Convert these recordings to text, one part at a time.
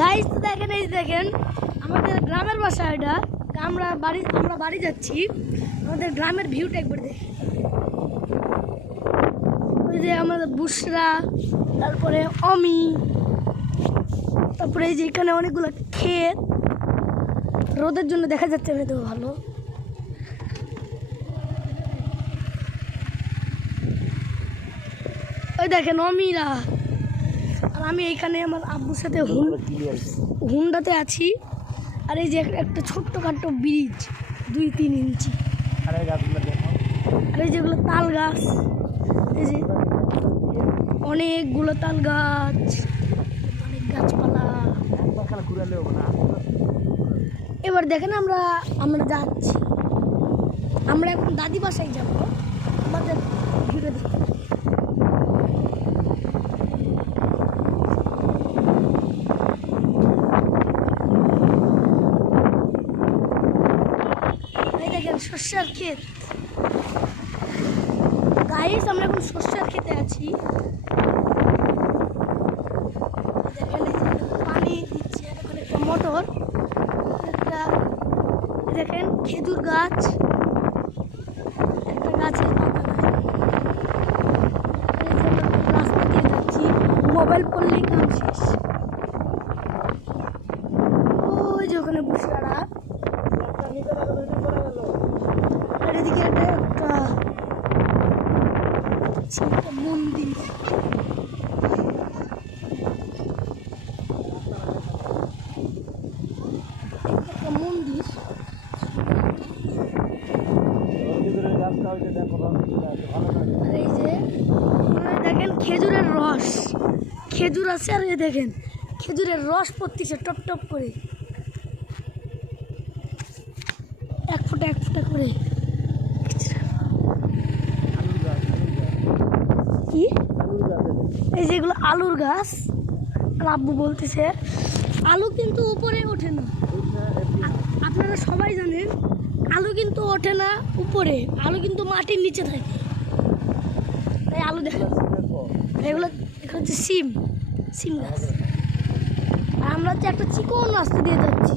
Guys তো দেখেন, এই দেখেন আমাদের গ্রামের বাসা এটা। আমরা বাড়ি যাচ্ছি, আমাদের গ্রামের ভিউটা একবার দেখি। ওই যে আমাদের বুসরা, তারপরে অমি, তারপরে এই যে এখানে অনেকগুলো ক্ষেত, রোদের জন্য দেখা যাচ্ছে না তো ভালো। ওই দেখেন অমিরা, আর আমি এইখানে আমার আব্বুর সাথে হুন্ডাতে আছি। আর এই যে একটা ছোট্টখাটো ব্রিজ 2-3 ইঞ্চি। আর এই যেগুলো তাল গাছ, এই যে অনেকগুলো তাল গাছ, অনেক গাছপালা। এবার দেখেন আমরা যাচ্ছি, আমরা এখন দাদি বাসায় যাব। আমাদের ঘুরে দেখতে শস্যের ক্ষেত। গাইস আমরা এখন শস্যের ক্ষেতে আছি। পানি দিচ্ছে এখন একটা মোটর, একটা দেখেন খেজুর গাছ, একটা গাছের পাতা নাই। রাস্তা দিয়ে যাচ্ছি, মোবাইল পড়লেই কাম শেষ। ওই যে ওখানে বুসরারা, এদিকে একটা মন্দির। মন্দির এই যে দেখেন খেজুরের রস, খেজুর আছে। আর এই দেখেন খেজুরের রস পড়তেছে টপ টপ করে, এক ফোঁটা করে। কি এই যেগুলো আলুর গাছ। আর আব্বু বলতেছে আলু কিন্তু উপরে ওঠে না। আপনারা সবাই জানেন আলু কিন্তু ওঠে না উপরে, আলু কিন্তু মাটির নিচে থাকে। তাই আলু দেখেন এগুলো হচ্ছে সিম গাছ। আর আমরা হচ্ছে একটা চিকন রাস্তা দিয়ে যাচ্ছি।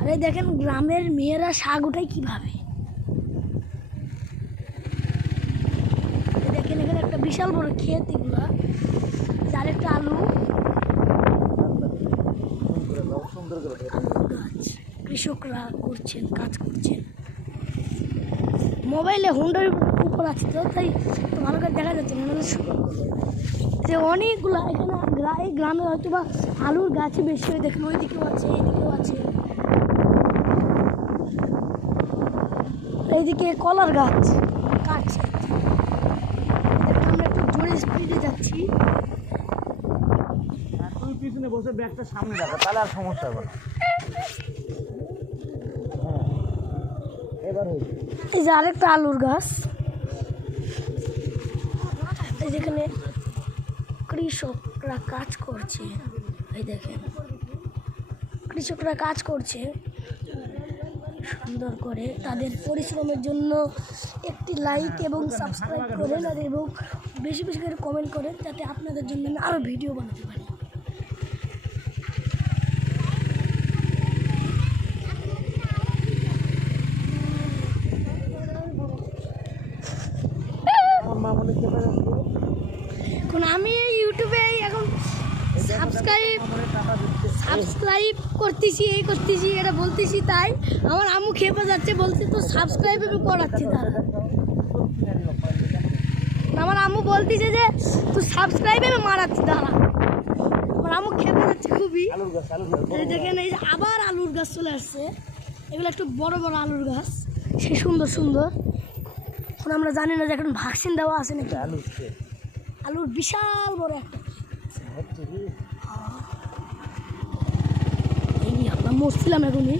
আরে দেখেন গ্রামের মেয়েরা শাক উঠায় কিভাবে। দেখেন এখানে একটা বিশাল বড় ক্ষেত, এগুলা যার একটা আলু গাছ। কৃষকরা কাজ করছেন। মোবাইলে হুন্ডার উপর আছে তো, তাই তো ভালো করে দেখা যাচ্ছে না। যে অনেকগুলো এখানে এই গ্রামে হয়তো বা আলুর গাছই বেশি হয়। দেখেন ওইদিকেও আছে, এইদিকেও আছে, এইদিকে কলার গাছ কাটছে। আমরা একটু জোরে স্পিডে যাচ্ছি। তুই পিছনে বসে ব্যাগটা সামনে রাখো, তাহলে আর সমস্যা হবে না। এবার এই যে আরেকটা আলুর গাছ, এই যেখানে কৃষকরা কাজ করছে। এই দেখেন কৃষকরা কাজ করছে সুন্দর করে। তাদের পরিশ্রমের জন্য একটি লাইক এবং সাবস্ক্রাইব করেন, আর এবং বেশি বেশি করে কমেন্ট করেন, যাতে আপনাদের জন্য আমি আরও ভিডিও বানাতে পারি। এখন আমি ইউটিউবে এখন সাবস্ক্রাইব করতেছি, এটা বলতেছি, তাই আমার আম্মু খেপে যাচ্ছে, বলছে তো সাবস্ক্রাইব আমি করাচ্ছি। তারা আমার আম্মু বলতেছে যে তুই সাবস্ক্রাইব আমি মারাচ্ছি। তারা আমার আম্মু খেপে যাচ্ছে খুবই। দেখেন এই যে আবার আলুর গাছ চলে আসছে, এগুলো একটু বড় বড় আলুর গাছ, সে সুন্দর সুন্দর। এখন আমরা জানি না যে এখন ভ্যাকসিন দেওয়া আছে নাকি। আলুর বিশাল বড় একটা আমরা মরছিলাম এখনই।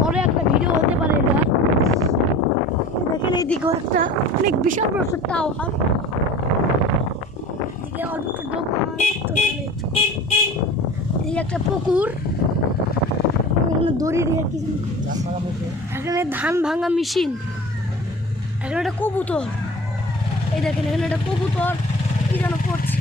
বড় একটা ভিডিও হতে পারে এটা। দেখেন এইদিকেও একটা অনেক বিশাল বড় টাওয়ার, এদিকে অল্প দোকান, এই একটা পুকুর, এখানে দড়ি দিয়ে কি এখানে ধান ভাঙা মেশিন, এখানে একটা কবুতর। এই দেখেন এখানে একটা কবুতর কি যেন করছে।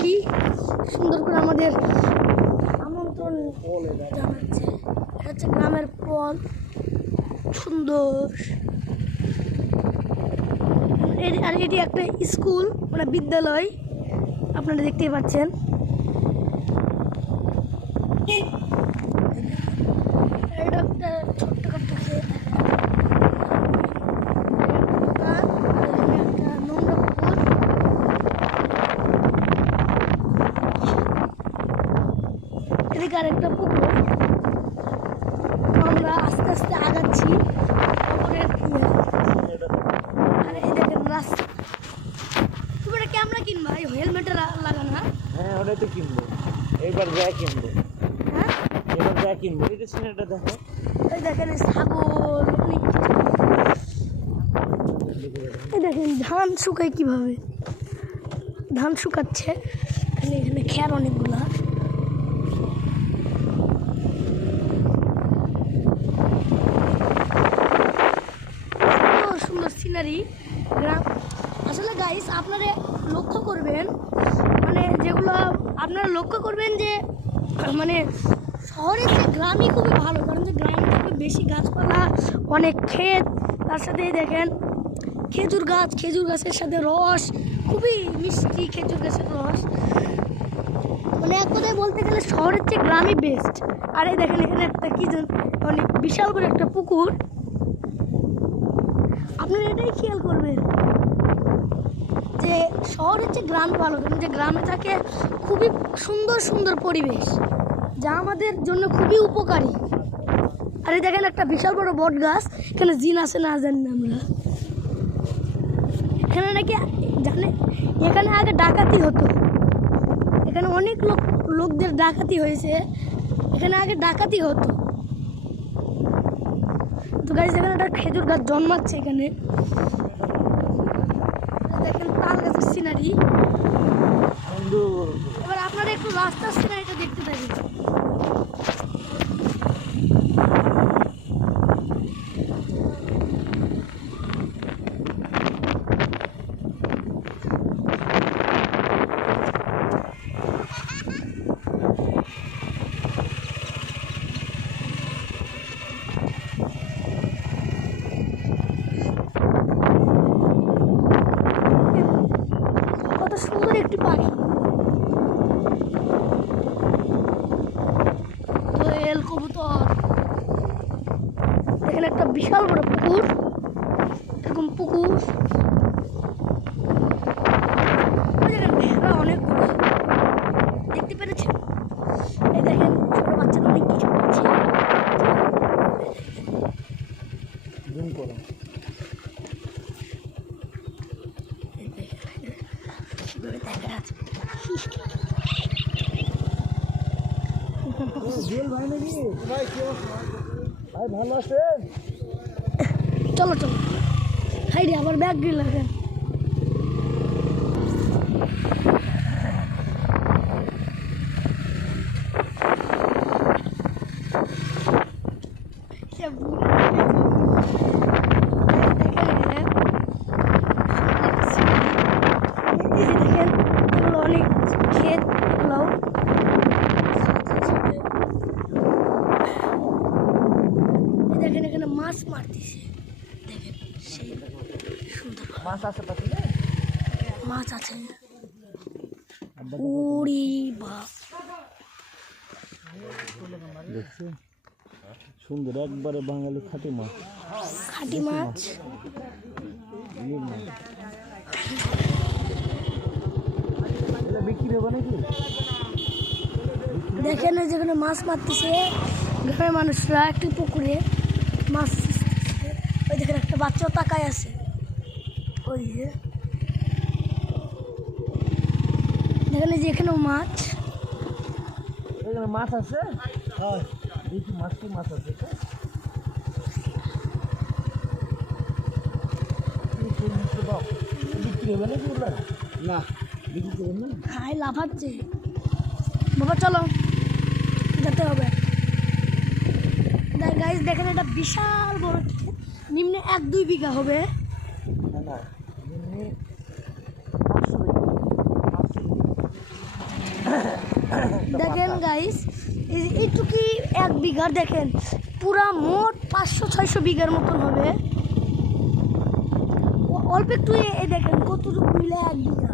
পাখি সুন্দর করে আমাদের আমন্ত্রণ জানাচ্ছে। এটা হচ্ছে গ্রামের ফল, সুন্দর। আর এটি একটা স্কুল, মানে বিদ্যালয়, আপনারা দেখতেই পাচ্ছেন। এটা একটা ছোট্টখাট্ট ক্ষেত, একটা নোংরা পুকুর। এদিকে আর একটা পুকুর। আমরা আস্তে আস্তে আগাচ্ছি পুকুরের দিকে। আর এই দেখেন রাস্তা। তুমি এটা ক্যামেরা কিনবা, এই হেলমেটে লাগানো। হ্যাঁ ওটাই তো কিনবো, এইবার যা কিনবো, হ্যাঁ এবার যা কিনবো। এই যে সিনেমাটা দেখো, এই দেখেন ছাগল, অনেক কিছু। এই দেখেন ধান শুকায় কিভাবে, ধান শুকাচ্ছে। এখানে খ্যার অনেকগুলা। সুন্দর সিনারি গ্রাম। আসলে গাইস আপনারা লক্ষ্য করবেন, মানে যেগুলো আপনারা লক্ষ্য করবেন যে মানে শহরের চেয়ে গ্রামই খুবই ভালো, কারণ যে গ্রামে থাকবে বেশি গাছপালা, অনেক ক্ষেত, তার সাথেই দেখেন খেজুর গাছ, খেজুর গাছের সাথে রস খুবই মিষ্টি, খেজুর গাছের রস। মানে এক কথায় বলতে গেলে শহরের চেয়ে গ্রামই বেস্ট। আর এই দেখেন এখানে একটা কি অনেক বিশাল করে একটা পুকুর। আপনারা এটাই খেয়াল করবেন যে শহরের চেয়ে গ্রাম ভালো, কারণ যে গ্রামে থাকে খুবই সুন্দর সুন্দর পরিবেশ, যা আমাদের জন্য খুবই উপকারী। আর এই দেখেন একটা বিশাল বড় বট গাছ, এখানে জিন আছে না জানি না আমরা। এখানে নাকি জানে, এখানে আগে ডাকাতি হতো, এখানে অনেক লোকদের ডাকাতি হয়েছে, এখানে আগে ডাকাতি হতো। তো গাছ এখানে একটা খেজুর গাছ জন্মাচ্ছে এখানে। দেখেন তাল গাছের সিনারি। এবার আপনারা একটু রাস্তার সিনারিটা দেখতে থাকেন। কত সুন্দর একটি পাখি, দোয়েল, কবুতর। এখানে একটা বিশাল বড় পুকুর, এরকম পুকুর। ভেড়া অনেকগুলো দেখতে পেরেছেন। এই দেখেন ছোট বাচ্চারা অনেক কিছু করছে। কিভাবে দেখা আছে। ভাই নাকি ভাই, ভাই ভালো আছেন? চলো চলো, হাই রে আবার ব্যাগ গিয়ে লাগে। দেখেন এগুলো অনেক ক্ষেত, এগুলো দেখেন এখানে মাছ মারতেছে। দেখেন সেই সুন্দর মাছ আছে পাখি, মাছ আছে। উড়ি বাপ, দেখছেন সুন্দর একবারে বাঙালি খাঁটি মাছ, খাঁটি মাছ। বিক্রি হবে নাকি? দেখেন যেখানে মাছ মারতেছে গ্রামের মানুষরা একটি পুকুরে মাছ। ওই দেখেন একটা বাচ্চাও তাকায় আছে। ওই যে দেখেন যে এখানেও মাছ, এখানে মাছ আছে। হ্যাঁ দেখি মাছ, কি মাছ আছে? বিক্রি হবে নাকি? না বিক্রি করবেন না। হাই লাফাচ্ছে বাবা, চলো যেতে হবে। গাইস দেখেন এটা বিশাল বড় ক্ষেত, নিম্নে 1-2 বিঘা হবে। না না, দেখেন গাইস, এইটুকি 1 বিঘা, দেখেন পুরা মোট 500-600 বিঘার মতন হবে। অল্প একটু দেখেন কতটুকু মিলে 1 বিঘা।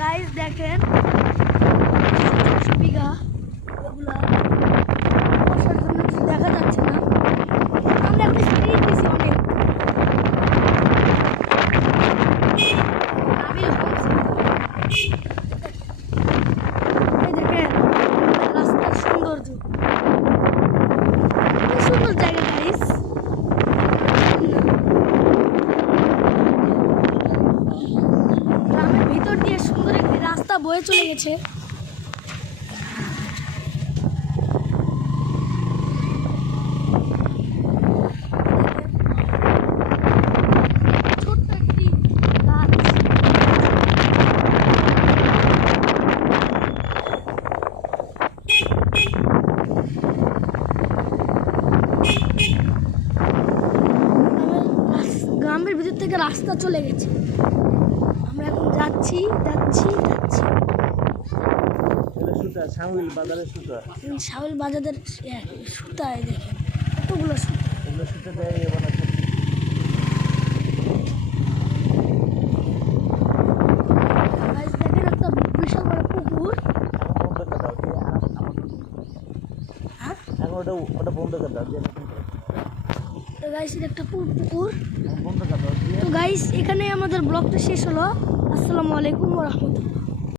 গাইস দেখেন 500-600 বিঘা, এগুলা বর্ষার জন্য কিছু দেখা যাচ্ছে না। আমরা একটা স্পিড দিছি অনেক। এই দেখেন রাস্তার সৌন্দর্য, কি সুন্দর জায়গা গাইস। গ্রামের ভিতর দিয়ে সুন্দর একটি রাস্তা বয়ে চলে গেছে। ছোট্ট একটি গাছ। গ্রামের ভিতর থেকে রাস্তা চলে গেছে, আমরা এখন যাচ্ছি যাচ্ছি যাচ্ছি। শামিল বাজারের সুতা, শাহুল বাজারের সুতায় দেখেন কতগুলো সুতা। এগুলো সুতা দেয় এবার গাইস দেখেন একটা বিশাল বড় পুকুর। হ্যাঁ এখন ওটা বন্ধ করে দাও, তো গাইস এটা একটা পুকুর। বন্ধ করে দাও। তো গাইস এখানে আমাদের ব্লগটা শেষ হলো। আসসালামু আলাইকুম ওয়া রাহমাতুল্লাহ।